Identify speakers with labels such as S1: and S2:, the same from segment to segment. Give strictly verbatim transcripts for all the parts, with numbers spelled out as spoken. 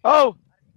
S1: हो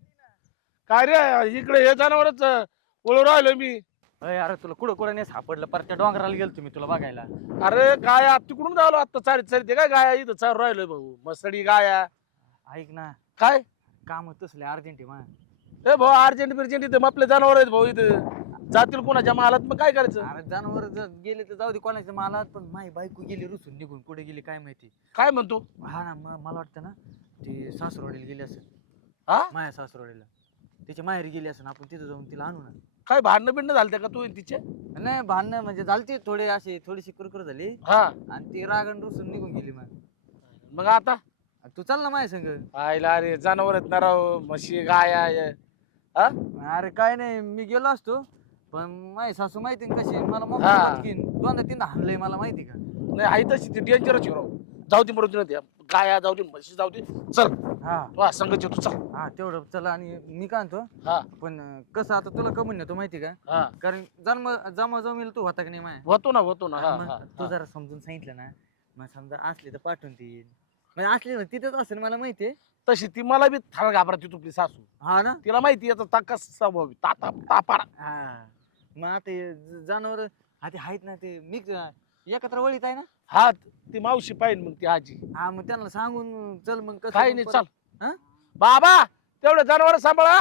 S1: काय रे इकडे हे जनावरच ओळू राहिलो मी.
S2: अरे अरे तुला कुठं कुठं नाही सापडलं पर त्या डोंगराला गेलो तुम्ही तुला बघायला.
S1: अरे गाया तिकडून राहिलो आता चारीत चारीत ते काय गाया इथं चार राहिलोय भाऊ मसडी गाया.
S2: ऐक ना
S1: काय
S2: काम तसले अर्जंट आहे मा.
S1: ए भाऊ अर्जंट बिर्जंट इथं आपले जनावर आहेत भाऊ इथं जातील कोणाच्या मालात मग काय करायचं.
S2: अरे जनावर जर गेले तर जाऊ दे कोणाच्या मालात पण माही बायको गेली रुसून निघून कुठे गेली काय माहिती.
S1: काय म्हणतो
S2: हा ना म- मला वाटतं ना ते सासरवाडीला गेली असेल.
S1: हा
S2: माया सासरवाडीला तिच्या माहेरी गेली असेल आपण तिथं जाऊन तिला आणू ना.
S1: काय भांडणं बिंडणं झालते का तू आणि तिचे.
S2: नाही भांडणं म्हणजे झालती थोडे असे थोडीशी कुरकुर झाली
S1: हा
S2: आणि ती रागण रुसून निघून गेली मग.
S1: मग आता
S2: तू चाल ना माझ्या संग.
S1: पाहिला अरे जनावर आहेत ना राव म्हशी गाया हे. हा
S2: अरे काय नाही मी गेलो असतो पण माझी सासू माहिती ना कशी मला मग
S1: हा.
S2: दोनदा तीनदा हाणलंय मला माहिती का.
S1: नाही आई तशी ती डेंजरच राव. जाऊ दे मरू दे गाया जाऊ दे म्हशी जाऊ दे चल
S2: हा
S1: तू संगत येतो चल.
S2: हा तेवढं चला आणि मी काय म्हणतो
S1: हा
S2: पण अं, कसं आता तुला कमून नेतो माहिती का
S1: हा
S2: कारण जन्म जमा जमेल तू होता का नाही माया.
S1: होतो ना होतो ना हा
S2: मग
S1: हा
S2: तू
S1: हा.
S2: जरा समजून सांगितलं ना मग समजा असली तर पाठवून देईन म्हणजे असली ना तिथेच असेल मला माहितीये.
S1: तशी ती मला बी थाळ घाबरती तुपली सासू.
S2: हा ना
S1: तिला माहिती याचा ताका स्वभाव आहे, ताता तापाडा.
S2: हा मग आता जनावर आता आहेत ना ते मिक्स एकत्र वळीत आहे ना.
S1: हा ती मावशी पाहिजे मग ती आजी.
S2: हा मग त्यांना सांगून चल मग कसं
S1: काही
S2: मग
S1: नाही
S2: परत-
S1: चल
S2: हा?
S1: बाबा तेवढे जनावर सांभाळा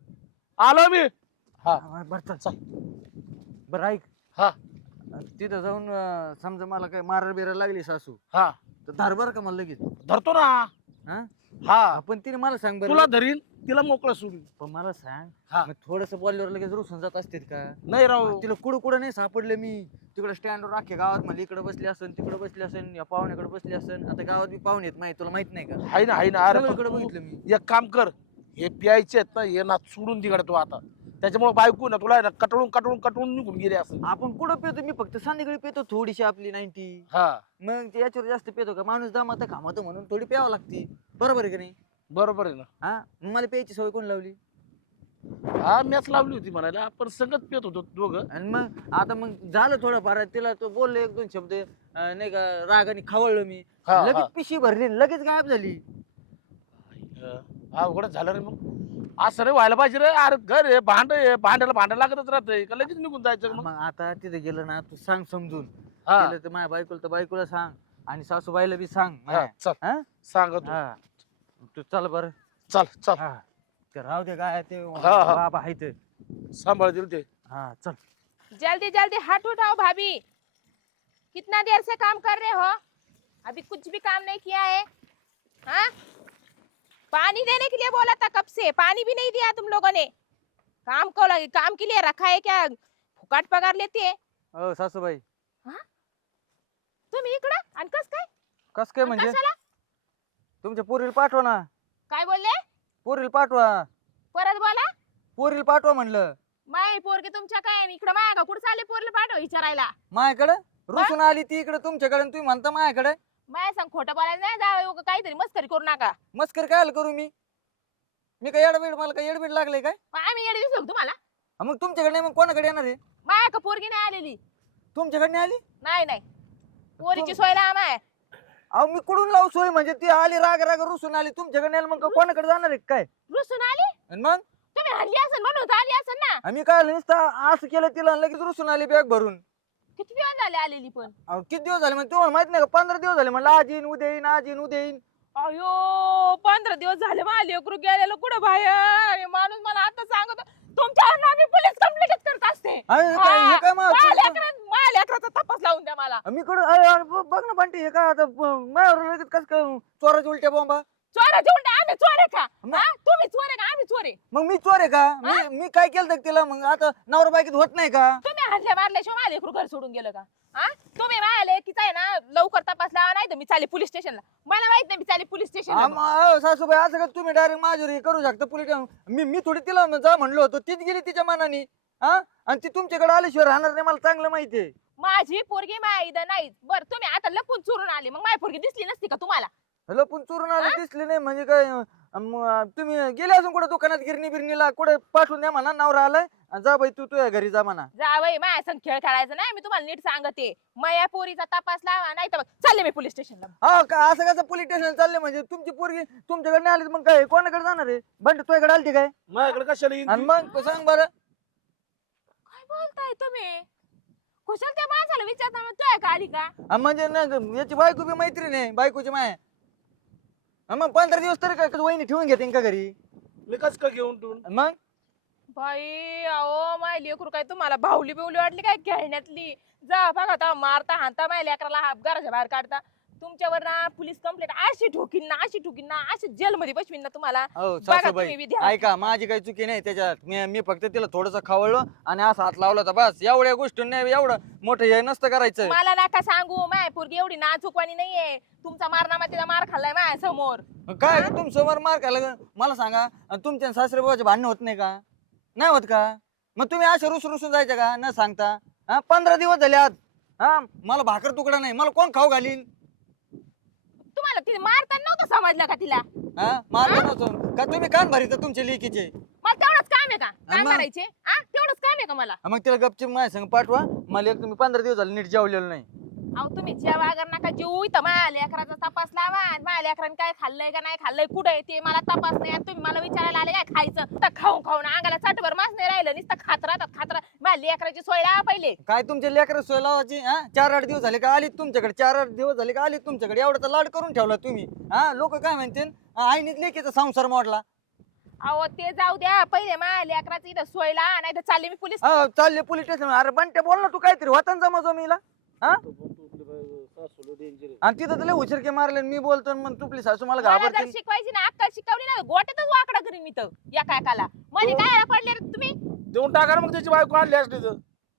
S1: आलो मी. हा
S2: हा, बरं चल
S1: चल
S2: बरं ऐक
S1: हा
S2: तिथं जाऊन अं, समजा मला काही मारा बिरा लागली सासू
S1: हा
S2: तर धार बरं का मला लगेच.
S1: धरतो ना.
S2: हा
S1: हा
S2: पण तिने मला सांग बरं
S1: तुला धरीन तिला मोकळं सोडून.
S2: पण मला सांग
S1: हा
S2: थोडस बोलल्यावर लगेच रुसून जात असते का.
S1: नाही राव
S2: तिला कुठं कुठं नाही सापडलं मी तिकडे स्टँडवर अख्ख्या गावात मला इकडे बसली असेल तिकडे बसली असेल या पाहुण्याकडे बसली असेल आता गावात मी पाहुणे आहेत माहिती तुला माहित नाही का.
S1: हाय ना हाय ना अरे पण
S2: सगळीकडे
S1: तू
S2: बघितलं मी.
S1: एक काम कर हे प्यायचे आहेत ना हे ना सोडून तिकडे तू आता त्याच्यामुळे बायको ना तुला आहे ना कटळून कटळून कटळून निघून गेले असं.
S2: आपण कुठं पितो मी फक्त संध्याकाळी पितो थोडीशी आपली नाईन्टी.
S1: हा
S2: मग ते याच्यावर जास्त पितो का माणूस दमात कामातो म्हणून थोडी प्यावं लागते बरोबर आहे का नाही.
S1: बरोबर आहे ना.
S2: हा मग मला प्यायची सवय कोण लावली.
S1: हा मॅच लावली होती म्हणायला आपण संगत पेत होतो दोघं.
S2: आणि मग आता मग झालं थोडंफार तिला तो बोलले एक दोन शब्द अं, नाही का रागाने खवळलं मी
S1: हा, हा.
S2: लगेच पिशी भरली लगेच गायब झाली.
S1: हा उघडच झालं रे मग असं रे व्हायला पाहिजे रे अरे घर आहे भांड आहे भांड्याला भांडं लागतच राहतंय का लगेच निघून जायचं मग.
S2: मग आता तिथे गेलं ना तू सांग समजून
S1: हा
S2: केलं तर माझ्या बायकोला तर बायकोला सांग आणि सासूबाईला बी सांग
S1: हा,
S2: माझ्या.
S1: चल
S2: हा?
S1: सांगतो
S2: हा. तू चल बर.
S1: चल चल
S2: हा ते राहू दे काय ते
S1: हा, हा.
S2: बाबा आहे ते.
S1: सांभाळ दिल ते.
S2: हा चल.
S3: जल्दी जल्दी हाथ उठाओ भाभी। कितना देर से काम कर रहे हो? अभी कुछ भी काम नहीं किया है। हाँ? पानी देने के लिए बोला था कब से, पानी भी नहीं दिया तुम लोगों ने। काम को लगे काम के लिए रखा है क्या? फुकट पगार लेते है।
S2: हो सासूबाई
S3: तुम्ही इकडं आणि कस काय?
S2: कस काय
S3: आणि
S2: म्हणजे
S3: कशाला?
S2: तुमच्या पोरीला पाठवा ना.
S3: काय बोलले?
S2: पोरीला पाठवा
S3: परत बोला.
S2: पोरीला पाठवा म्हणलं.
S3: माय पोरगे तुमच्या काय इकडे माया का कुठं चालले पोरले पाठव विचारायला.
S2: माझ्याकडे रुसून आली ती इकडे तुमच्याकडे आणि तुम्ही म्हणता माझ्याकडे.
S3: माया सांग खोटं बोलायला नाही जावं काहीतरी मस्करी करू नका.
S2: मस्कर काय करू मी मी काय येडबीड मला काय येडबीड लागले काय.
S3: मग आम्ही येडे दिसलो का तुम्हाला?
S2: हा, मग तुमच्याकडे नाही मग कोणाकडे येणार आहे.
S3: माया का पोरगी नाही आलेली.
S2: तुमच्याकडे नाही आली.
S3: नाही नाही पोरीची सोय लांब आहे.
S2: अहो मी कुठून लावू सोय म्हणजे ती आली राग राग रुसून आली तुमच्याकडे नाही आली, मग कोणाकडे जाणार आहे काय.
S3: रुसून आली
S2: आणि मग
S3: तुम्ही हल्ली असेल म्हणून तर आली असेल ना.
S2: आम्ही काय नुसतं असं केलं तिला आणि लगेच रुसून आली बॅग भरून.
S3: किती दिवस झाले आलेली पण.
S2: अहो किती दिवस झाले म्हणजे तुम्हाला माहित नाही का पंधरा दिवस झाले म्हणलं आज येईन उद्या येईन आज येईन उद्या येईन.
S3: अयो पंधरा दिवस झाले मला लेकरू गेलेलं कुठं बाहेर. माणूस मला आता सांगत तुमच्या नावाने पोलीस कंप्लेंट करत असते.
S2: अरे काय हे काय मग
S3: माझ्या लेकरात- माझ्या लेकराचा तपास लावून द्या मला.
S2: मी कडं अरे अरे ब- बघ ना बंटी हे काय आता ब- माझ्यावर लगेच कसं काय चोराच्या उलट्या बॉम्बा.
S3: चोरा जेवण आम्ही चोर आहे का?
S2: मग-
S3: हा? तुम्ही चोर आहे का आम्ही चोर आहे?
S2: मग मी चोर आहे का मी मी काय केलं होतं तिला मग आता नवरा बायकीत होत नाही का.
S3: तुम्ही हल्ल्या मारल्याशिवाय माझ्या लेकरू घर सोडून गेलं का? हा तुम्ही माझ्या लेकीचा आहे ना लवकर तपास लावा नाही तर मी चालले पोलीस स्टेशनला. मला माहित नाही मी चालले पोलीस स्टेशनला.
S2: आम- अहो, सासूबाई असं का तुम्ही डायरेक्ट माझ्यावर हे करू शकता पोलीस मी मी थोडी तिला जा म्हणलो होतो तीच गेली तिच्या मनाने. हा आणि ती तुमच्याकडे आल्याशिवाय राहणार नाही मला चांगलं माहितीये.
S3: माझी पोरगी माया इथं नाही. बरं तुम्ही आता लपून चोरून आले मग माझी पोरगी दिसली नसती का तुम्हाला?
S2: हॅलो पण चोरून आले दिसले नाही म्हणजे काय अं, मग तुम्ही गेले अजून कुठे दुकानात गिरणी बिरणीला कुठे पाठवून द्या म्हणा नवरा आलाय आणि जा बाई तू तुझ्या घरी जा म्हणा.
S3: जावई माझ्या संग खेळ खेळायचा नाही, मी तुम्हाला नीट सांगते. मया पोरीचा तपास लावा, नाही तर चालले मी पोलीस स्टेशनला.
S2: हा का असं कसं पोलीस स्टेशन चालले म्हणजे तुमची पोरगी तुमच्याकडे नाही आली मग काय कोणाकडे जाणार आहे? बंड तुझ्याकडे आलती काय?
S1: माझ्याकडे कशाला येईन
S2: आणि
S1: ती?
S2: मग सांग बरं.
S3: काय बोलताय तुम्ही? कुशल त्या माणसाला विचारता मग तू आहे का आली का?
S2: हा म्हणजे ना याची बायको बी मैत्रीण आहे बायकोची माय. हा मग पंधरा दिवस तरी काय वहिनी ठेवून घेते का घरी?
S1: मी कस का घेऊन ठेवून?
S2: आणि मग
S3: बाई अहो माय लेकरू काय तुम्हाला भावली बिवली वाटली काय खेळण्यातली? जा बघा आता मारता हाणता माय लेकराला हात घराच्या बाहेर काढता. तुमच्यावर ना पोलीस कंप्लेंट अशी ठोकीन ना अशी ठोकीन ना अशी जेलमध्ये बसवीन ना तुम्हाला.
S2: हो
S3: बघा
S2: सासूबाई
S3: तुम्ही विधी.
S2: ऐका माझी काही चुकी नाही त्याच्यात. मी मी फक्त तिला थोडस खावळलो आणि असा हात लावला होता बस. एवढ्या गोष्टी नाही एवढं मोठं हे नसतं करायचं.
S3: मला नका सांगू माय पोरगी एवढी नाचुकवाणी नाहीये. तुमचा मारनामा तिला मार खाल्लाय माझ्या समोर.
S2: काय तुमच्यावर मार खायला मला सांगा. आणि तुमच्या सासरे बाबाचे भांडण होत नाही का? नाही होत का? मग तुम्ही असे रुस रुसून जायचं का न सांगता? हा पंधरा दिवस झाले आज. हा मला भाकर तुकडा नाही मला कोण खाऊ घालीन?
S3: तुम्हाला तिने मारताना नव्हतं समजलं का तिला?
S2: हा मारलं नव्हतं का? तुम्ही कान भरीत तुमचे लेकीचे.
S3: मला तेवढंच काम आहे का काय
S2: मग?
S3: मारायचे? हा तेवढंच काम आहे का मला?
S2: मग तिला गपचिप माझ्या संग पाठवा. मला एक तुम्ही पंधरा दिवस झाले नीट जेवलेलं नाही.
S3: अहो तुम्ही जेवा अगर नका जेवू इथं माझ्या लेकराचा तपास लावा. आणि माझ्या लेकराने काय खाल्लंय का नाही खाल्लंय कुठे आहे ते मला तपास नाही. आणि तुम्ही मला विचारायला आले काय खायचं? तर खाऊन खाऊन अंगाला चाटभर मास नाही राहिलं नुसतं खात राहतात खात राहतात. माझ्या लेकराची सोय लावा पहिले.
S2: काय तुमचे लेकर सोय लावायची? हा चार आठ दिवस झाले का आलीत तुमच्याकडे? चार आठ दिवस झाले का आलीत तुमच्याकडे? एवढा लाड करून ठेवला तुम्ही. हा लोक काय म्हणतील आईनीच लेकीचा संसार मोडला.
S3: अहो ते जाऊ द्या पहिले माझ्या लेकराची इथं सोय लावा नाही तर चालले मी पोलीस.
S2: हा चालले पोलीस स्टेशन. अरे बंट्या बोल ना तू काहीतरी होता जमा जमीला. हा आणि तिथं तुला उशिरके मारले मी बोलतो आणि मग तुपली सासू मला
S3: मला जर
S2: घाबरते.
S3: शिकवायची ना अक्कल शिकवली ना गोट्यातच वाकडा करीन मी तर एका एकाला. मध्ये काय पडले रे तुम्ही?
S1: देऊन टाका ना मग त्याची बायको आणली असली तर.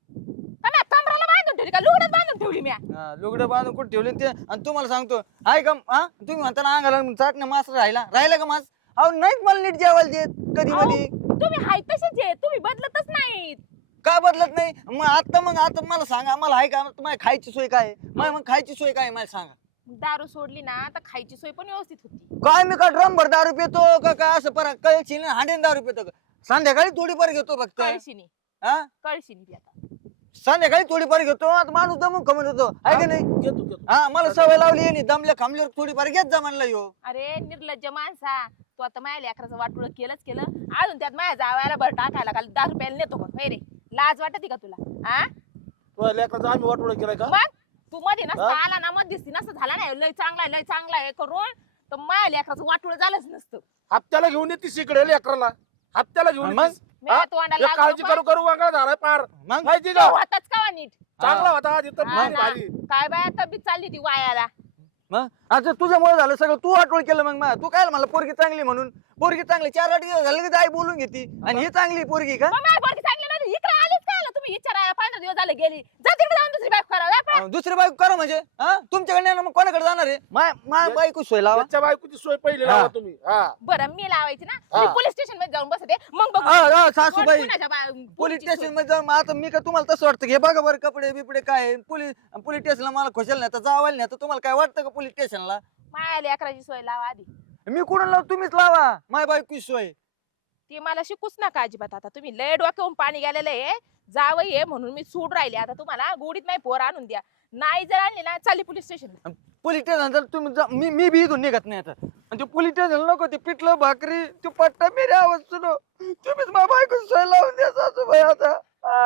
S3: का म्या कमराला बांधून ठेवली का लुगड्यात बांधून ठेवली म्या?
S2: हा, लुगडं बांधून कुठे ठेवले ते? आणि तुम्हाला सांगतो आहे का हा तुम्ही म्हणता ना अंगाला चाटणे मास राहिला राहिला का मास? अहो नाहीच मला नीट जेवायला देत कधी
S3: अहो,
S2: मधी.
S3: तुम्ही हाय तसेच आहे तुम्ही बदलतच नाहीत.
S2: का बदलत नाही? मग आता मग आता मला सांगा मला आहे का तुम्हाला खायची सोय काय आहे? मग मग खायची सोय काय आहे मला सांगा.
S3: दारू सोडली ना तर खायची सोय पण व्यवस्थित होती.
S2: काय मी का ड्रम भर दारू पितो का काय असं पर कळशी हांडेन दारू पितो का? संध्याकाळी थोडीफार घेतो फक्त.
S3: कळशीनी
S2: हा
S3: कळशीनी ती आता.
S2: संध्याकाळी थोडीफार घेतो. आता माणूस दमून कमत होतो आहे का नाही?
S1: घेतो घेतो.
S2: हा मला सवय लावली आहे दमल्या खांबल्यावर थोडीफार घेत जा म्हणला यो.
S3: अरे निर्लज्ज माणसा तू आता माझ्या लेकराचं वाटुळ केलंच केलं अजून त्यात माझ्या जावायला भर टाकायला का दहा रुपयाला नेतो का? होय रे लाज वाटते का तुला? हा
S1: तुझ्या लेकराचा आम्ही वाटोळं केलाय का?
S3: मग तू मध्ये नसता
S1: हा?
S3: आला ना मग दिसती नसतं झाला नाही लय चांगला आहे, लय चांगला आहे करून तर माझ्या लेकराचं वाटुळ झालंच नसतं.
S1: हप्त्याला घेऊन येते इकडे लेकराला. हप्त्याला घेऊन
S2: मग?
S1: येतीस.
S3: मी
S1: हा?
S3: तोंडाला
S1: एक काळजी
S3: लागलो
S1: करू करू वांगळा झालाय पार.
S2: मग
S1: माहिती
S3: का?
S1: का?
S3: तू होताच का नीट?
S1: चांगला होता आधी तर
S3: हा
S1: मग
S3: ना.
S1: भारी.
S3: काय बाय तब्येत चालली ती वायाला.
S2: मग आता तुझ्यामुळे झालं सगळं. तू आठवण केलं मग मा- तू काय मला पोरगी चांगली म्हणून. पोरगी चांगली चार आठ दिवस झाले की आई बोलून घेते आणि ही चांगली पोरगी का?
S3: मग माझ्या पोरगी चांगली नव्हती इकडे आलीच काय आलं तुम्ही विचारायला पंधरा दिवस झाले गेली जा तिकडे जाऊन दुसरी बाईक करा व्यापार.
S2: अं, दुसरी बायको करा म्हणजे हा तुमच्याकडे नाही ना मग कोणाकडे जाणार आहे? माय माय बायको सोय लावा.
S1: त्याच्या बायकोची सोय पहिली
S2: हा.
S1: लावा तुम्ही. हा
S3: बरं मी लावायची ना
S1: हा.
S3: मी पोलीस स्टेशन मध्ये जाऊन बसते मग बघू
S2: हा, हा,
S3: कोण
S2: सासूबाई
S3: कुणाच्या बा-
S2: पोलीस
S3: पोरीची सोय.
S2: स्टेशन मध्ये जाऊन मग आता मी का तुम्हाला तसं वाटतं घे बघा बरं कपडे बिपडे काय आहे. पोलीस पोलीस स्टेशनला मला खोशाल नाही तर जावायला नाही तर तुम्हाला काय वाटतं का पोलीस स्टेशनला?
S3: माझ्या लेकराची सोय लावा आधी.
S2: मी कुठून लावू? तुम्हीच लावा माय बायको सोय.
S3: ती मला शिकूच नका अजिबात. आता तुम्ही लय डोक्यावरून पाणी गेलेलं आहे जावई आहे म्हणून मी सूड राहिले. आता तुम्हाला गोडीत नाही पोर आणून द्या नाही जर आणली ना चालली पोलीस स्टेशन.
S2: पोलीस स्टेशन जर तुम्ही जा- मी मी बी इथून निघत नाही आता. आणि ते पोलीस स्टेशन नको ते पिठलं भाकरी ते पट्टा मेरे आवाज सुनो. तुम्हीच माझ्या बायको सोय लावून द्या सासूबाई आता.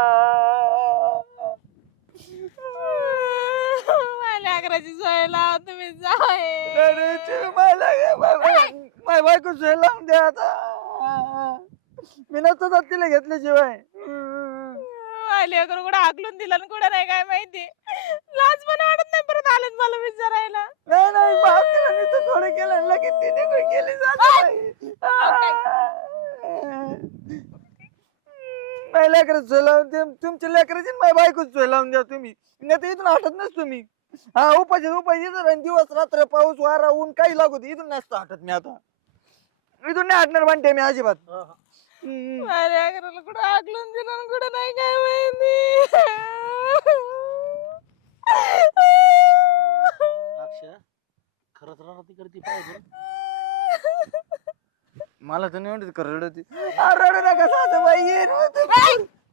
S3: माझ्या लेकराची सोय लावा तुम्ही जावई.
S2: अरे तुम्ही मला माझ्या बायको सोय लावून द्या आता. मी नसतं जात तिला घेतल्याशिवाय.
S3: माझ्या लेकरं कुठं हाकलून दिलं आणि कुठं नाही काय माहिती. लाज पण वाटत नाही परत आलेत मला विचारायला.
S2: नाही नाही बाप तिला नुसतं थोडं केलं लगेच तिने काय केली सासूबाई. माझ्या लेकरं सोय लावून द्या. तुमच्या लेकराची माझ्या बायको सोय लावून द्या तुम्ही. नाही तर इथून हटत नस तुम्ही. हा उपाशी उपाशी इथं दिवस रात्र पाऊस वारा ऊन काही लागू दे इथून नसतं हटत मी आता. इथून नाही हटणार म्हणते मी अजिबात.
S1: हा, हा.
S2: हम्म.
S3: माझ्या लेकराला कुठं हाकलून दिलं आणि कुठं नाही काय माहिती.
S1: अक्षय खरंच राहते करते पाहिजे.
S2: मला तर नाही वाटत रडत. रडू नका सासूबाई.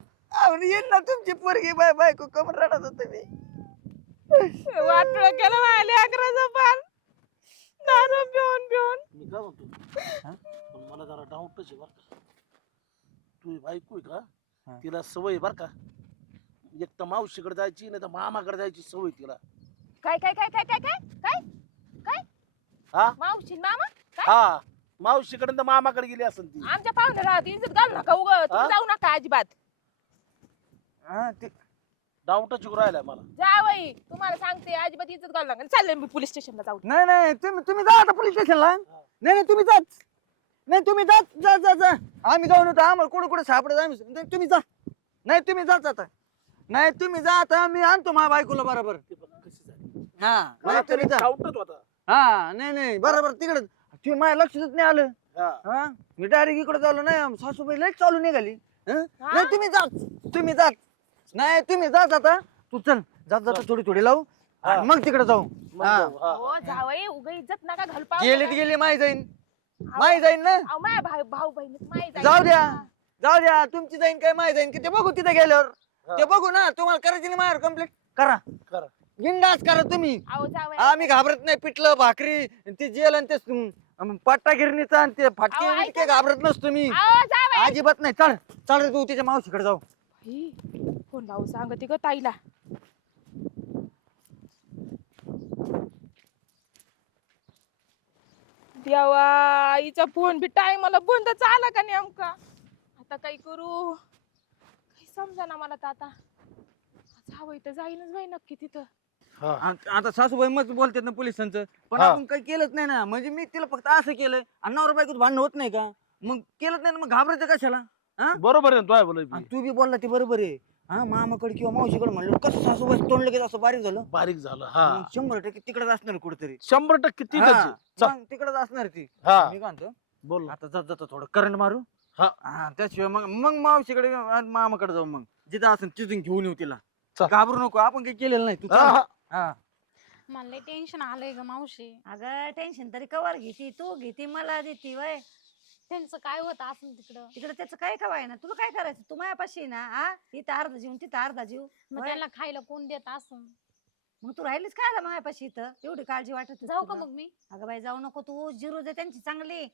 S2: लावून येईल ना तुमची पोरगी बाय बायको कमर रडत होते मी
S3: वाटलं केलं माझ्या अकराचं पण दारू पिऊन पिऊन.
S1: मी काय म्हणतो
S2: हा?
S1: पण मला जरा डाऊटच आहे बरं का. तू बायको आहे
S2: हा.
S1: का तिला सवय आहे बरं का एक तर मावशीकडे जायची नाही तर मामाकडे जायची सवय तिला.
S3: काय काय काय काय काय काय काय काय
S1: हा
S3: मावशी मामा
S1: हा मावशीकडे तर मामाकडे गेली असेल ती.
S3: आमच्या पाहुणे राहत इज्जत घालू नका उग तुम्ही जाऊ नका अजिबात.
S2: हा, ते-
S1: डाऊटच येऊ राहिलाय मला.
S3: जावई तुम्हाला सांगते अजिबात इज्जत घालू नका. चालले मी पोलीस स्टेशनला जाऊ.
S2: नाही नाही तुम्ही तुम्ही जा आता पोलीस स्टेशनला नाही नाही तुम्ही जाच नाही तुम्ही जाच जा जा जा आम्ही जाऊन होतो आम्हाला कुठं कुठं सापडत आम्ही नाही, तुम्ही जा नाही तुम्ही जाच आता नाही तुम्ही जा आता मी आणतो माझ्या बायकोला बरोबर
S1: ते बघ कशी झाली.
S2: हा
S1: मला
S2: नाही तुम्ही जा
S1: डाऊटच होता.
S2: हा नाही नाही बरोबर तिकडे तुम्ही माझ्या लक्षातच नाही आलं
S1: हा.
S2: हा मी डायरेक्ट इकडे चालू नाही सासूबाई लय चालू निघाली हं?
S3: हा?
S2: नाही तुम्ही जात तुम्ही जात नाही तुम्ही जात आता तू चल जात जाता थोडी थोडी लावू
S1: हा.
S2: आणि मग तिकडे जाऊ
S1: मग
S2: हा.
S1: जाऊ, हा.
S3: हो जावई उग इज्जत नका घाल
S2: गेलीत गेली माही जाईन माही जाईन ना
S3: माझ्या भाऊ भाऊ बहिणीत माही जाईल.
S2: जाऊ द्या जाऊ द्या तुमची जाईन काय माही जाईन की ते बघू तिथे गेल्यावर
S1: हा.
S2: ते बघू ना तुम्हाला करायची नाही माझ्यावर कंप्लीट करा
S1: करा.
S2: बिंदास करा तुम्ही
S3: अहो जावई
S2: आम्ही घाबरत नाही पिठलं भाकरी आणि ते जेल आणि ते सु- अम, पट्टा गिरणीचा आणि ते फाटके
S3: अहो,
S2: बिटके
S3: ऐका ना.
S2: घाबरत नसतो मी
S3: अहो जावई
S2: अजिबात नाही चल चल रे तू तिच्या मावशीकडे जाऊ
S3: ही, कोण लावू सांगते ग ताईला. देवा आईचा फोन बी टायमाला बंदच आला का नेमका. आता काय करू काही समजा ना मला तर आता जावई तर जाईनच बाई नक्की तिथं.
S1: हा.
S2: आ- आता सासूबाई मग बोलतात ना पोलिसांचं पण
S1: हा.
S2: आपण काही केलंच नाही ना म्हणजे मी तिला फक्त असं केलंय आणि नवरा बायकोच भांडण होत नाही का मग केलंच नाही ना, मग घाबरायचं कशाला हा
S1: बरोबर आहे ना, तो आहे बोलाय
S2: आणि तू बी बोलला ते बरोबर आहे हा मामाकडे किंवा मावशीकडे म्हणलं कसं सासूबाई तोंड लगेच असं बारीक झालं
S1: बारीक झालं. हा
S2: मग शंभर टक्के तिकडेच असणार कुठेतरी
S1: शंभर टक्के तिथंच आहे.
S2: तिकडेच असणार ती
S1: हा
S2: मी काय म्हणतो
S1: बोल.
S2: आता जात जातो थोडं करंट मारू
S1: हा.
S2: हा त्याशिवाय मग मग मावशीकडे आणि मामाकडे जाऊ मग जिथं असं तिथून घेऊन येऊ तिला
S1: चल.
S2: घाबरू नको आपण काही केलेलं नाही तू
S1: हा,
S2: चल.
S1: हा.
S2: हा
S4: मला लय टेन्शन आलंय ग मावशी.
S5: अगं टेन्शन तरी कवर घेती तू घेती मला देती वय
S4: त्यांचं काय होत असं तिकडं.
S5: तिकडे त्याचं काय कवाय ना तुला काय करायचं तू मायापाशी आहे ना हा इथं अर्धा जीव तिथं अर्धा जीव
S4: मग
S5: होय.
S4: त्यांना खायला कोण देत असं.
S5: मग तू राहिलीच काय आला मायापाशी इथं एवढी काळजी वाटत होती
S4: जाऊ का
S5: तुला?
S4: मग मी.
S5: अगं बाई जाऊ नको तू जिरू दे त्यांची चांगली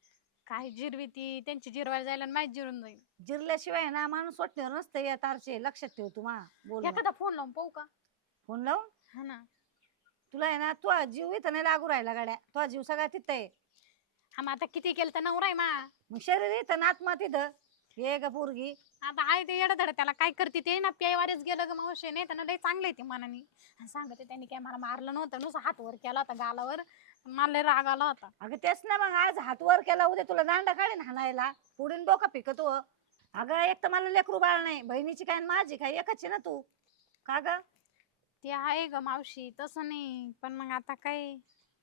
S4: काय जिरवी ती त्यांची जिरवायला जायला आणि माझी जिरून जाईल.
S5: जिरल्याशिवाय ना माणूस वाटण्यावर नसतं या तारचे लक्षात ठेव तू मा बोल
S4: एखादा फोन लावून पाहू का.
S5: फोन लावून
S4: हा ना.
S5: तुला आहे ना तू जीव इथं नाही लागू राहिला गाड्या तो जीव सगळा तिथं आहे
S4: हा मग आता किती केलं तर नवरा आहे मा.
S5: मग शरीर इथं ना आत्मा तिथं ये ग पोरगी
S4: आता आहे ते येडधड त्याला काय करते ते ना प्यायवारीच गेलं ग मावशी नाही त्यांना लय चांगलं आहे ते मनाने. आणि सांगते त्यांनी काय मला मारलं नव्हतं नुसतं हात वर केला होता गालावर पण मला लय राग आला होता.
S5: अगं तेच ना मग आज हात वर केला उद्या तुला दांडा काढीन हाणायला पुढील डोका पिकतो अगं एक तर मला लेकरू बाळ नाही बहिणीची काय आणि माझी काय एकच आहे ना तू का ग
S4: ते आहे ग मावशी तसं नाही पण मग आता काय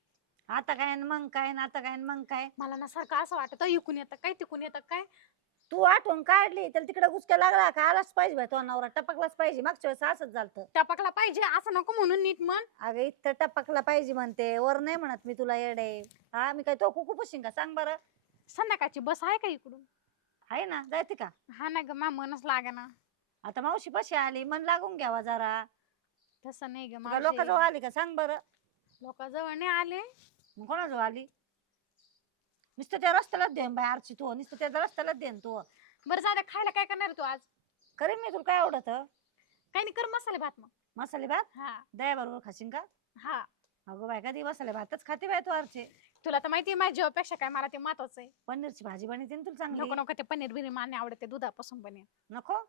S5: आता काय आणि मग काय आणि आता काय आणि मग काय
S4: मला ना सारखं असं वाटत इकून येतं काय तिकून येतं काय.
S5: तू आठवण काढली तर तिकडे गुचक्या लागला का आलाच पाहिजे बाई तो नवरा टपकलाच पाहिजे मागच्या वेळेस असंच झालं
S4: टपकला पाहिजे असं नको म्हणून नीट म्हण.
S5: अगं इथं टपकला पाहिजे म्हणते वर नाही म्हणत मी तुला येडे हा मी काय तो कुकू पुशीन का सांग बरं
S4: संध्याकाळची बस आहे का इकडून.
S5: आहे ना जायते का
S4: हा ना ग मा मनच लागे ना.
S5: आता मावशी पशी आली मन लागून घ्यावा जरा
S4: तसं नाही ग
S5: लोकांजवळ
S4: मावशी.
S5: आली का सांग बरं
S4: लोकांजवळ नाही आले.
S5: मग कोणाजवळ आली नुसतं त्या रस्त्यालाच देन बाय आरची तू नुसतं त्या रस्त्यालाच देन तू
S4: बरं झालं खायला काय करणार तू आज.
S5: करीन मी तुला काय आवडत
S4: काही नाही कर मसाले भात मग.
S5: मसाले भात
S4: हा
S5: दया बरोबर खाशीन का
S4: हा.
S5: अगो बाय कधी मसाले भातच खाते बाय तू आरचे
S4: तुला तर माहिती माझ्या जेवापेक्षा काय मला ते महत्वाचं आहे.
S5: पनीरची भाजी बनवते ना तुला चांगली
S4: नको नको ते पनीर बिनीर मला नाही आवडत ते दुधापासून बने.
S5: नको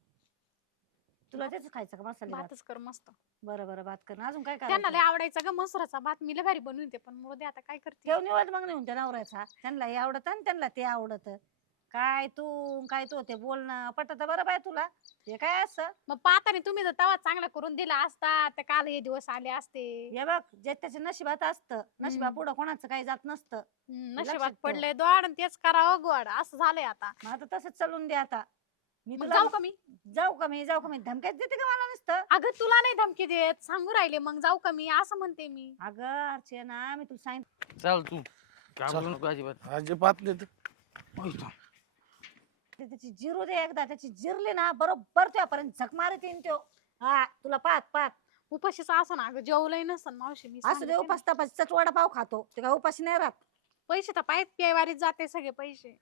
S5: तुला तेच खायचं का मसाले भात
S4: भातच कर मस्त.
S5: बरं बरं भात कर अजून काय
S4: त्यांना लय
S5: करायचं
S4: आवडायचा ग मसुराचा भात मी लय भारी बनवते पण मोदे आता काय करते.
S5: ठेव निवांत मग नेऊन त्या नवऱ्याचा त्यांना हे आवडत आणि त्यांना ते आवडत काय तू काय तू ते बोलणं पटत बरं बाय तुला हे काय असं
S4: मग पाहताने तुम्ही जर तवा चांगला करून दिला असता तर काल हे दिवस आले असते.
S5: हे बघ जे त्याच्या नशिबात असतं नशिबा पुढं कोणाचं काही जात नसतं
S4: हम्म,
S5: लक्षात
S4: नशिबात
S5: ठेव.
S4: पडले दोड आणि तेच करावं गोड असं झालंय आता.
S5: मग आता तसंच चालून दे आता मी
S4: मग
S5: तुला
S4: जाऊ का मी.
S5: जाऊ का मी जाऊ का मी धमक्यात देते का मला नुसतं
S4: अगं तुला नाही धमकी देत सांगू राहिले मग जाऊ का मी असं म्हणते मी.
S5: अगं अर्चना मी तुला सांगितलं
S2: चल तू
S1: चल.
S2: घाबरू नको अजिबात
S1: अजिबात नाही ते.
S2: ओय थांब.
S5: ते त्याची जिरू दे एकदा, त्याची जिरली ना बरोबर तुझ्यापर्यंत झक मारत येईन त्यो. हा तुला पाहत पाहत
S4: उपाशीच असं ना अगं जेवलंय नसन मावशी मी
S5: असं दे.
S4: सांगते ना.
S5: उपास तपासचाच वडापाव खातो, ते काय उपाशी नाही राहत.
S4: पैसे तर पाहिजे प्यायवारीत जाते सगळे पैसे.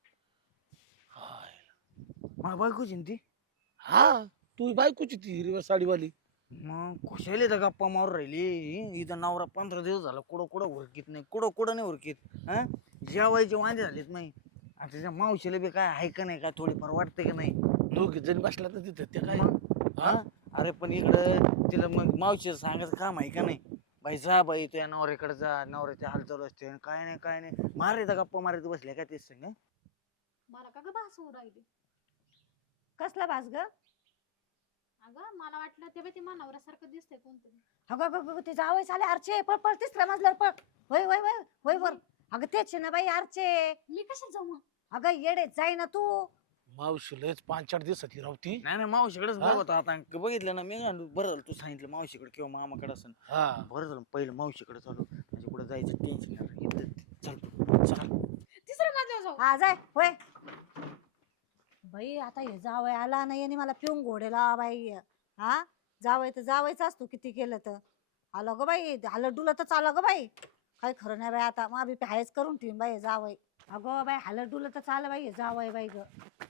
S2: माझ्या बायकोची ना ती.
S1: हा तू बायकोची ती हिरव्या साडीवाली.
S2: मग खुशाली तर गप्पा मारून राहिली. इथं नवरा पंधरा दिवस झाला कुठं कुठं उरकीत नाही, कुठं कुठं नाही उरकीत. हा जेवायचे वांदे झालेत नाही. आणि त्याच्या मावशीला बी काय आहे का नाही, काय थोडीफार वाटते का नाही.
S1: दोघे जण बसला तर तिथं ते काय
S2: हा अरे पण इकडं तिला मग मावशीला सांगायचं काम आहे का नाही. बाई जा बाई तुझ्या नवऱ्याकडे जा, नवऱ्याचे हाल चालू असते. आणि काय नाही काय नाही मारे तर गप्पा मारत बसल्या काय तेच सांग.
S4: मला का ग भासू राहिली.
S5: कसला भास ग?
S4: अगं मला वाटलं ते बाई ते मानवऱ्यासारखं दिसतंय कोणतरी.
S5: अगं अगं अगं, ते जावई आले अर्चे. पळ पळ तिसऱ्या मजल्यावर पळ. वय वय वय वय वर. अगं तेच आहे ना बाई अर्चे.
S4: मी कशाला जाऊ मग?
S5: अगं येडे जाई ना तू.
S1: मावशी लयच पाच चार दिवसातली रावती.
S2: नाही नाही मावशीकडेच
S1: हा?
S2: बघतो आता. बघितलं ना मी म्हणलं, बरं झालं तू सांगितलं मावशीकडे किंवा मामाकडे असं.
S1: हा
S2: बरं झालं पहिलं मावशीकडे चालू, म्हणजे कुठं जायचं टेन्शन नाही. चल चल.
S4: तिसऱ्या मजल्यावर जाऊ.
S5: हा जाय होय. बाई आता हे जावई आला नाही आणि मला पिऊन घोडेला बाई. हा जावई तर जावायचा असतो किती केलं तर. आलं ग बाई, हालत डुलतच आलं ग बाई. काय खरं नाही बाई, आता मा बी हायच करून ठेवीन बाई जावई. अगं बाई हालत डुलतच आलं बाई जावई बाई ग.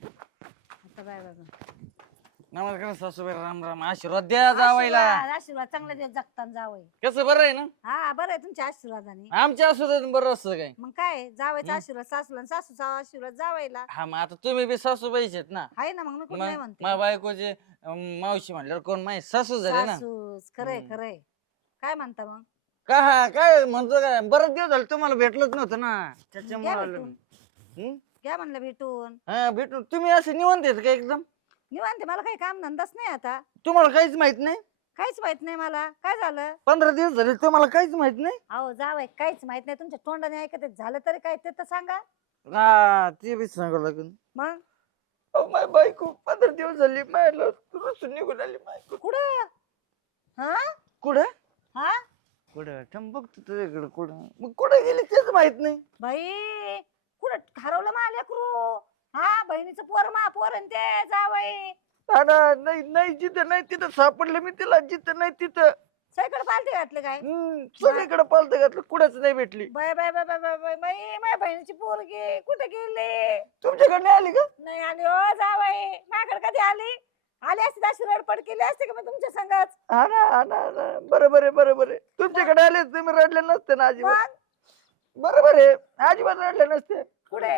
S5: आता बाय बाय
S2: नमस्कार सासूबाई, राम राम. आशीर्वाद द्या जावायला.
S5: आशीर्वाद आशीर्वाद, चांगले दिवस जगताना जावई.
S2: कसं बरं आहे ना?
S5: हा बरं आहे तुमच्या आशीर्वादाने.
S2: आमच्या आशीर्वाद बरं असतं काय.
S5: मग काय जावायचा
S2: हं?
S5: आशीर्वाद सासूला आणि सासूचा आशीर्वाद जावायला
S2: हा मग आता तुम्ही बी सासूबाईच आहेत ना.
S5: आहे ना. मग मी कोण
S2: मग
S5: नाही म्हणते.
S2: माझ्या बायकोचे अं, मावशी म्हणल्यावर कोण माहिती सासू झाले ना.
S5: सासूस खरंय
S2: हं.
S5: खरंय. काय म्हणता मग?
S2: का हा काय म्हणतो काय, बरंच दिवस झालं तुम्हाला भेटलोच नव्हतं ना
S5: घ्या
S2: त्याच्यामुळे आलो
S5: भेटून.
S2: मी. हं?
S5: घ्या म्हणलं भेटून.
S2: हा भेटून तुम्ही असं निवांत आहेत का एकदम?
S5: निवांत, मला काही काम धंदाच नाही आता.
S2: तुम्हाला काहीच माहित नाही?
S5: काहीच माहित नाही मला. काय झालं?
S2: पंधरा दिवस झाले तुम्हाला काहीच माहित नाही?
S5: अहो जावई काहीच माहित नाही. तुमच्या तोंडाने ऐकत आहे. झालं तरी काय ते तर सांगा.
S2: हा ते बी सांगावं लागेल.
S5: मग
S2: माझी बायको पंधरा दिवस झाली माझ्या रुसून निघून आली. बायको
S5: कुठं? हा
S2: कुठं
S5: हा
S2: कुठं थांब बघतो तुझ्याकडे कुठं. मग कुठं गेली तेच माहित नाही.
S5: बाई कुठं हरवलं मा लेकरू? हा बहिणीचं पोर मा पोर आणि ते जावई.
S2: हा ना, नाही नाही जिथं नाही तिथं सापडलं मी तिला, जिथं नाही तिथं
S5: सगळं पालते घातले काय?
S2: हम्म, सगळीकडे पालतं घातलं, कुठंच नाही भेटली.
S5: Bye bye bye bye bye bye बाई माझ्या बहिणीची पोरगी कुठे गेली?
S2: तुमच्याकडे नाही आली का?
S5: नाही आली हो जावई. माझ्याकडे कधी आली? आली असती अशी रडपड केली असते का मी तुमच्या संगच?
S2: हा ना हा ना हा ना. बरोबर आहे बरोबर आहे. तुमच्याकडे आले तुम्ही रडले नसते ना अजिबात.
S5: मग
S2: बरोबर आहे, अजिबात रडले नसते.
S5: कुठे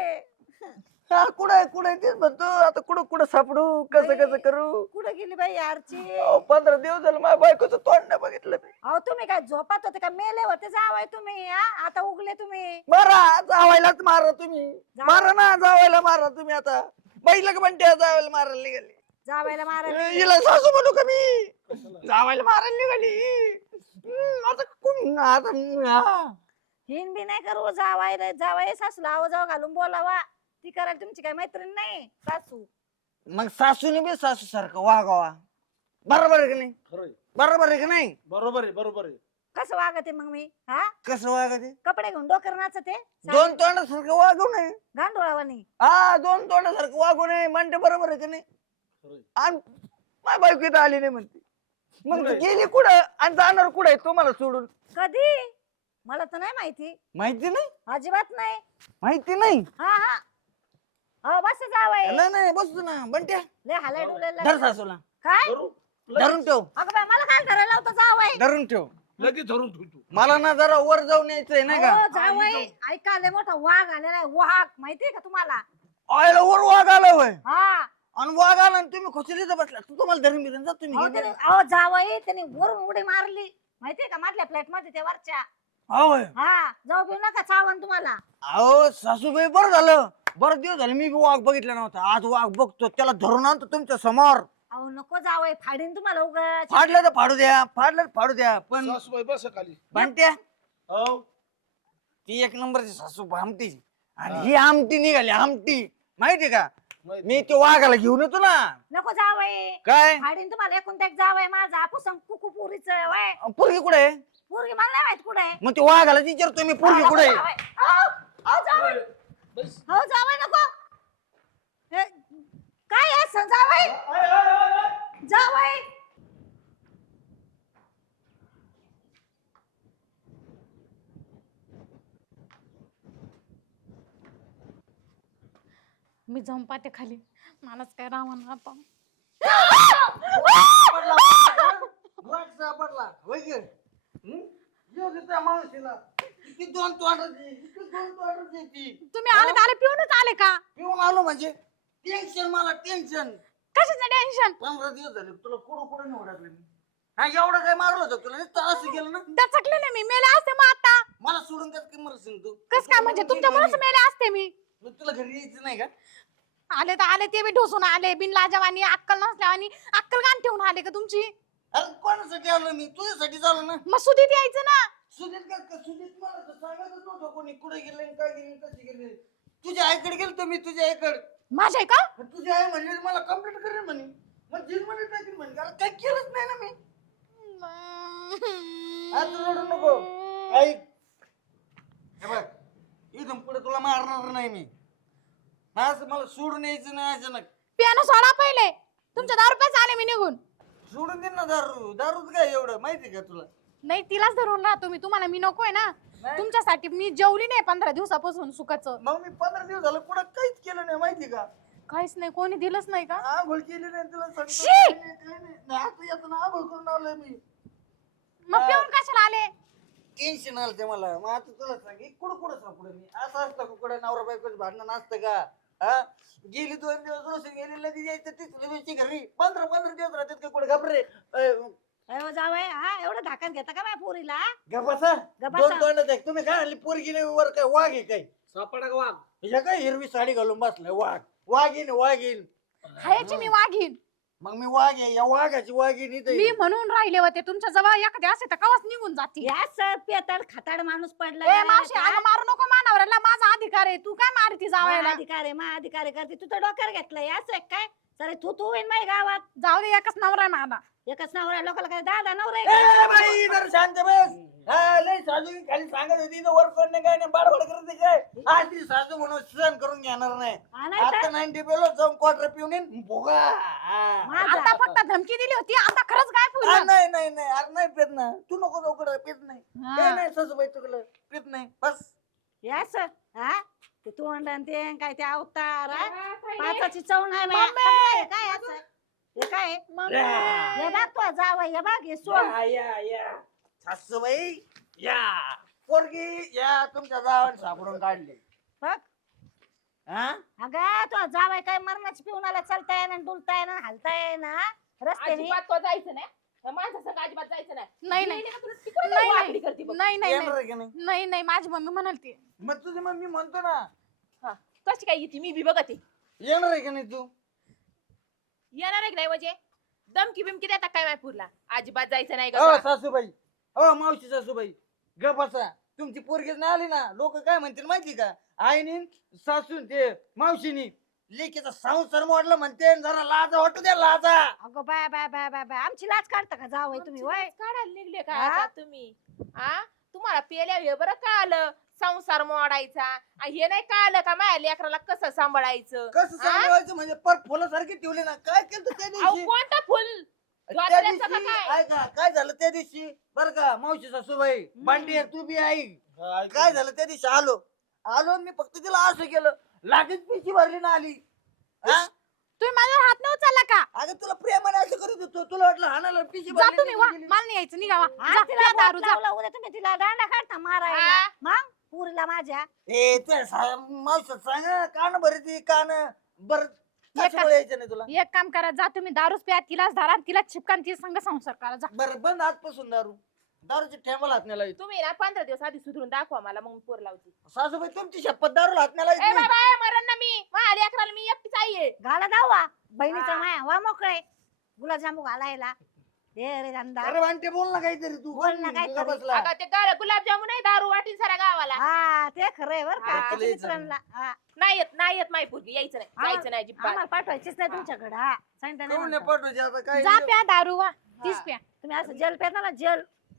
S2: हा कुठं आहे कुठं आहे तेच म्हणतो. आता कुठं कुठं सापडू, कसं कसं करू.
S5: कुठे गेली बाई आरची?
S2: अहो, पंधरा दिवस झालं माझ्या बायकोचं तोंड नाही बघितलं मी.
S5: अहो तुम्ही काय झोपात होते का? मेले होते जावई तुम्ही? हा आता उगले तुम्ही.
S2: मारा जावायलाच मारा तुम्ही.
S5: जावई-
S2: मारा ना जावायला मारा तुम्ही. आता बाईला का म्हणते जावायला मारायला निघाली.
S5: जावायला मारायला
S2: हिला सासू म्हणू का मी? जावायला मारायला निघाली. हम्म, आता कोण आता हा.
S5: हिन बी नाही करू. जावायला जावाय सासूला आव जाव घालून बोलावा. ती करायला तुमची काय मैत्रीण नाही सासू?
S2: मग सासूने बी सासू सारखं वागावा. बरोबर आहे का नाही?
S1: खरंय.
S2: बरोबर आहे का नाही?
S1: बरोबर आहे बरोबर आहे.
S5: कसं वागते मग मी? हा
S2: कसं वागते?
S5: कपडे घेऊन डोकर नाचते
S2: दोन तोंडासारखं वागू नये.
S5: गांडोळावानी.
S2: हा दोन तोंडासारखं वागू नये म्हणते. बरोबर आहे का नाही?
S1: खरंय.
S2: आणि माझी बायको इथं आली नाही म्हणते. मग
S1: कुठे?
S2: ती गेली कुठं आणि जाणार कुठं आहे तुम्हाला सोडून?
S5: कधी? मला तर नाही माहिती.
S2: माहिती नाही?
S5: अजिबात नाही.
S2: माहिती नाही?
S5: हा हा हो बस जावई.
S2: नाही नाही बसतो ना बंट्या.
S5: लय हालाय डुलायला
S2: धर सासूला.
S5: काय?
S1: धरू?
S2: धरून ठेव.
S5: अगं बाई मला काय करायला होतं जावई?
S2: धरून ठेव.
S1: लगेच धरून ठेवतो.
S2: मला ना जरा वर जाऊन यायचंय नाही का?
S5: हो, जावई ऐका लय मोठा वाघ आलेला आहे. वाघ माहितीये का तुम्हाला?
S2: आयला वर वाघ आला होय.
S5: हा
S2: आणि वाघ आला आणि तुम्ही खुशीला बसला. तू तुम्हाला धरून बिरून जा
S5: अहो
S2: तुम्ही.
S5: त्याने- अहो जावई त्याने वरून उडी मारली माहितीये का? मधल्या फ्लॅट मध्ये त्या वरच्या.
S2: होय.
S5: हा जाऊ बिऊ नका चावन तुम्हाला.
S2: अहो सासूबाई बरं झालं. बरं दिवस झाले मी बी वाघ बघितला नव्हता. आज वाघ बघतो. त्याला धरून आणतो तुमच्या समोर.
S5: अहो नको जावई फाडीन तुम्हाला उगाच.
S2: फाडलं तर फाडू द्या, फाडलं तर फाडू द्या. पण
S1: सासूबाई बस खाली.
S2: बंट्या
S1: हो
S2: ती एक नंबरची सासू आमटी. आणि
S1: हा.
S2: ही आमटी निघाली आमटी. माहिती का?
S1: माहिती.
S2: मी तो वाघाला घेऊन येतो ना.
S5: नको जावई
S2: काय
S5: फाडीन तुम्हाला. एकूण एक जावई माझा आपुसं कुकू पुरीच वय.
S2: पोरगी कुठे आहे?
S5: पोरगी मला नाही माहित कुठे आहे.
S2: मग ते वाघाला विचारतो मी पोरगी कुठे आहे.
S5: जावई. अहो, अहो, जावई.
S1: बस.
S5: अहो जावई नको. हे, काय असं जावई जावई
S4: मी जाऊन पाहते खाली मलाच काय रावण आता
S2: सापडला होय गे येऊ त्या मावशीला किती दोन तोंडाची किती दोन तोंडाची ती
S4: तुम्ही आले तर आले पिऊनच आले का
S2: पिऊन आलो म्हणजे टेन्शन मला टेन्शन
S4: कशाचं टेन्शन
S2: पंधरा दिवस झाले तुला कुठं कुठं नाही ओळखलं मी हा एवढं काय मारलं होतं तुला नुसतं असं गेलं ना
S4: दचकलेले मी मेले असते मग आता
S2: मला सोडून त्यात की मरत तू
S4: कस काय म्हणजे तुमच्यामुळेच मेले असते मी
S2: मग तुला घरी यायचं नाही का
S4: आले तर आले ते बी ढोसून आले बिन लाजवानी अक्कल नसल्यावानी अक्कल गाण ठेवून आले का तुमची
S2: अरे कोणासाठी आलो मी तुझ्यासाठी झालो ना
S4: मग सुधीत यायचं ना
S2: सुजित का का- सुजित मला तर सांगायचं नव्हतं कोणी कुठे गेले आणि काय गेले कसे गेले तुझ्या आईकडे गेलो मी तुझ्या आईकडे
S4: माझ्या आहे का
S2: मग तुझी आई म्हणली मला कंप्लीट करेल म्हणे मग जिल मध्ये टाकेल म्हणे कारण काही केलंच नाही ना मी आता रडू नको ऐक हे बघ इथून पुढे तुला मारणार नाही मी हा असं मला सोडून यायचं नाही अचानक
S4: पियानो सोडा पहिले तुमच्या दहा रुपयाच आले मी निघून
S2: सोडून दे ना दारू दारूच काय एवढं माहिती का तुला
S4: नाही तिलाच धरून राहतो मी तुम्हाला मी नकोय ना
S2: नाही.
S4: तुमच्यासाठी मी जेवली नाही पंधरा दिवसापासून सुखाचं
S2: मग मी पंधरा दिवस झालं कुठं काहीच केलं नाही माहिती का
S4: काहीच नाही कोणी दिलंच नाही का
S2: आंघोळ केली नाही तुला सांगतो
S4: शी!
S2: काही नाही, काही नाही. नाही, आता येतो ना आंघोळ करून आलोय मी
S4: मग
S2: हा.
S4: पिऊन कशाला आले
S2: टेन्शन आलं ते मला मग आता तुला सांग कुठं कुठं सापडे मी असं असतं का कुठं नवरा बायकोच भांडणं नसतं का हा गेली दोन दिवस रोज गेली लगेच यायचं तिसऱ्या दिवशी घरी पंधरा पंधरा दिवस राहतात का कुठे घाबरे
S5: अहो जावई हा एवढं धाकण घेता का माझ्या पोरीला
S2: गपासा
S5: गपासा.
S2: दोन तोंडात आहे तुम्ही काय आणली पोरगी नाही वर काय वाघ आहे काय
S1: सापडा का वाघ
S2: हे काय हिरवी साडी घालून बसलाय वाघ वाघीन वाघीन
S4: खायची मी वाघीन
S2: मग मी वाघ आहे या वाघाची वाघीन इथे
S4: मी म्हणून राहिले होते तुमच्या जवळ एखादी असे तर कवाच निघून जाते
S5: या सर पेताड खाताड माणूस पडला
S4: ए
S5: गेला
S4: मावशी
S5: का?
S4: अगं मारू नको मानावऱ्याला माझा अधिकार आहे तू काय मारती
S5: मा
S4: जावायला
S5: अधिकार आहे मा अधिकार आहे करते तू तर डोक्यावर घेतलंय असं आहे काय सरे तू तू होईन माझ्या गावात
S4: जाऊ दे एकच नवरा आहे माझा
S5: एकच नवरा आहे, लोकांना काय दादा नवरा आहे
S2: ए
S5: का?
S2: बाई जरा शांत बस हा, लय सासू खाली सांगत होती इथं वर कोण नाही काय नाही बाडबड करते काय आज ती सासू म्हणून सहन करून घेणार नाही
S5: हा, नाही तर?
S2: आता नाईन्टी पेलो जाऊन क्वार्टर पिऊन येईन भोगा हा.
S5: माझा.
S4: आता फक्त धमकी दिली होती आता खरंच काय
S2: आ,
S4: फुल
S2: नाही नाही नाही अरे नाही पेत ना तू नको चौकड पेत नाही
S4: हा.
S2: ए, नाही सासूबाई तुकडं पेत नाही बस
S5: या सर हा ते तोंड आणि ते काय ते अवतार हा?
S4: मम्मी.
S5: पाचाची चव नाही बाया. काय काय असं आहे? हे काय आहे? हे बघ तू जावई हे बघ हे सोड
S2: या या या सासूबाई या पोरगी या तुमच्या जावाने सापडून काढले
S5: बघ
S2: हा
S5: अगं तू जावाई काय मरणाची पिऊन आला चालता येईना डुलता येईना हालता येईना रस्त्याने
S3: अजिबात तो जायचं नाही त्या माणसासंग अजिबात जायचं नाही
S4: नाही नाही
S3: गेली ना तुला तिकडे
S4: नाही,
S3: जाऊ
S4: नाही.
S3: वाकडी करते बघ.
S4: नाही नाही
S2: येणार
S4: नाही
S2: आहे की नाही
S4: नाही नाही माझी मम्मी म्हणाल ती
S2: मग तुझी मम्मी म्हणतो ना
S3: हा. कशी काय येते मी बी बघते
S2: येणार आहे की नाही तू
S3: येणार आहे की नाही म्हणजे दमकी बिमकी देता काय मायपूरला अजिबात जायचं नाही
S2: हो
S3: का
S2: सासूबाई हो मावशी सासूबाई ग बसा तुमची पोरगीच नाही आली ना लोक काय म्हणतील माहिती का आईनी सासून ते मावशीनी लेकीचा संसार मोडला म्हणते आणि जरा लाजा वाटू द्या लाजा
S5: अगं bye bye bye bye bye आमची लाज काढता का जावई तुम्ही
S3: आमची
S5: वय
S3: लाज काढायला निघले का
S5: हा?
S3: आता तुम्ही आ तुम्हाला पेल्या हे बरं का आलं संसार मोडायचा आणि हे नाही का आलं का माझ्या लेकराला कसं सांभाळायचं
S2: कसं
S3: हा?
S2: सांभाळायचं म्हणजे पर फुलासारखी ठेवली ना काय केलं त्या
S3: अहो
S2: दिवशी
S3: कोणतं फुल
S2: त्या
S3: द्वादऱ्याचं का
S2: दिवशी
S3: काय?
S2: ऐका काय झालं त्या दिवशी बर का मावशी सासूबाई बांडी तू बी आई काय झालं त्या दिवशी आलो आलो आणि मी फक्त तिला असं केलं लागेच पिशी भरली ना आली हा?
S4: तुम्ही माझ्यावर हात नाही उचलला का
S2: अगं तुला प्रेमाने असं करत होतो तुला वाटलं हाणाला पिशी
S4: जा
S2: भरली
S4: तुम्ही वा
S2: गेली.
S4: मला नाही यायचं निघावा
S5: आज
S4: जा,
S5: तिला
S4: प्या
S5: बोट
S4: दारू जा
S5: लावला, उद्या तुम्ही तिला दांडा काढता मारायला
S3: हा?
S5: मग पुरीला माझ्या
S2: ए ते मावशी सांग कान भरी ती कान बर कशामुळे यायचं नाही तुला
S4: एक काम करा जा तुम्ही दारूच प्या तिलाच धारा तिला छिपकान ती संग संसार करा जा
S2: बर बंद आजपासून दारू दारूची ठेमाला हात नाही लावायची.
S3: तुम्ही ना पंधरा दिवस आधी सुधरून दाखवा मला मग पोर लावते
S2: सासूबाई तुमची शपथ दारू हात नाही
S3: ए
S2: लावायची.
S3: बाबा ए, मरण ना मी माझ्या लेकराला मी एकटीच आई आहे
S5: घाला दावा बहिणीचा
S3: हा.
S5: माया वा मोकळे गुलाबजामू घालायला हे रे धंदा
S2: अरे भांडे बोल ना काहीतरी तू
S5: बोल ना
S2: कोण
S5: काहीतरी.
S2: तुला बसला
S3: अगं ते गाळ गुलाबजामुन नाही दारू वाटीन सारा गावाला
S5: हा ते खरंय बर का
S3: हा,
S5: त्याच्या
S2: तुला यायचं
S5: मित्रांना हा,
S3: नाही येत नाही येत माय पोरगी यायचं नाही
S5: आम्हाला-
S3: जायचं नाही अजिबात
S5: आम्हाला पाठवायचीच नाही तुमच्याकडे हा सांगता नाही
S2: कोण
S5: म्हणता.
S2: पाठवायचे आता काय
S4: जा प्या दारू वा तीच
S3: हा.
S4: प्या
S5: तुम्ही असं जल पेता ना जल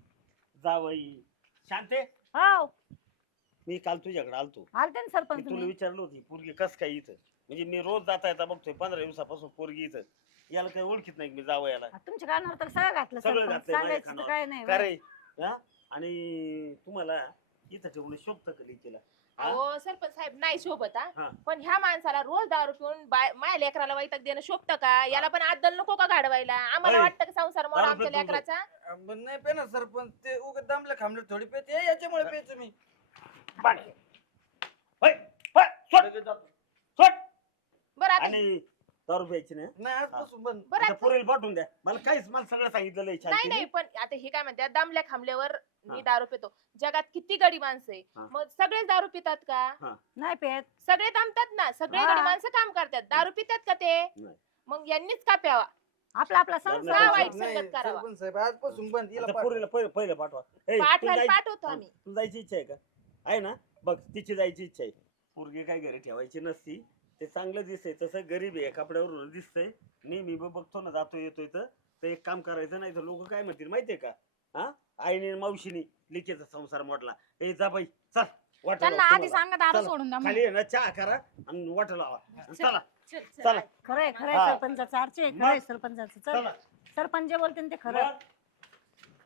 S6: जावई शांते
S5: हो
S6: मी काल तुझ्याकडे आलतो
S5: आलते ना
S6: मी
S5: सरपंच
S6: तुला
S5: तुम्ही
S6: विचारलं होती पूर्वी कस काय इथं म्हणजे मी रोज जाता येता बघतोय पंधरा दिवसापासून पोरगी इथं याला काही ओळखीत नाही मी जावं याला
S5: आ, तुमच्या कानावर तर सगळं घातलं
S6: सगळं
S5: सरपंच.
S6: घातलंय माझ्या
S5: सांगायचं तर
S6: कानावर.
S5: काय नाही
S6: का
S5: बाई.
S6: रे हा? आणि तुम्हाला इथं ठेवणं शोभतं का लेकीला हा?
S3: अहो सरपंच साहेब नाही शोभत
S6: हा.
S3: हा पण ह्या माणसाला रोज दारू पिऊन बाय- माझ्या लेकराला वैताग देणं शोभतं का याला पण आदल नको का गाडवायला आम्हाला
S6: अय,
S3: वाटतं का संसार मोडा
S6: दारू
S3: आमच्या
S6: पितो तो.
S3: लेकराचा
S2: पण नाही पे ना सरपंच ते उगाच दामले खांबले थोडी पेते याच्यामुळे पेच मी
S6: बाळ. होय, होय, सोड, सोड.
S3: बरं आता
S6: आणि दारू प्यायची नाही
S2: नाही आजपासून बंद.
S3: बरं
S6: आता
S3: आता-
S6: पोरीला पाठवून द्या मला काहीच मला सगळं सांगितलेलं आहे
S3: नाही
S6: शांतीने.
S3: नाही पण आता हे काय म्हणतात दामल्या खांबल्यावर मी
S6: हा.
S3: दारू पितो जगात किती गडी माणसं आहे
S6: हा.
S3: मग सगळेच दारू पितात का
S5: नाही पेत.
S3: सगळे थांबतात ना सगळे
S5: हा.
S3: गडी माणसं काम करतात दारू पितात का ते
S6: नाही.
S3: मग यांनीच का प्यावा
S5: आपला आपला
S6: नाही,
S5: संसार
S3: का वाईट
S2: नाही,
S3: संगत करावा
S2: सरपंच साहेब आजपासून बंद हिला
S6: आता
S2: पाठवा.
S6: पोरीला पहिलं पहिलं पाठवा ए, तुला
S3: पाठवायला
S6: जायची-
S3: पाठवतो आम्ही
S6: तू जायची इच्छा आहे का आहे ना बघ तिची जायची इच्छा आहे पोरगी काय घरी ठेवायची नसती ते चांगलं दिसतंय तसं गरीब आहे कपड्यावरून दिसतंय नेहमी बघ- बघतो ना जातो येतोय तर तर एक काम करायचं नाही तर लोक काय म्हणतील माहितीये का हा आईने आणि मावशीने लिकेचा संसार मोडला ए जा बाई चल वाटा
S4: त्यांना
S6: लावा
S4: आधी
S6: तुम्हाला.
S4: सांगा दारू
S6: चला.
S4: सोडून द्या
S6: खाली आहे ना चहा करा आणि वाटा लावा आणि चला चला
S5: खरंय खरंय
S6: हा.
S5: सरपंचाचं आरचे खरंय सरपंचाचं चल
S6: चला
S5: सरपंच जे बोलते ते खरं
S6: मग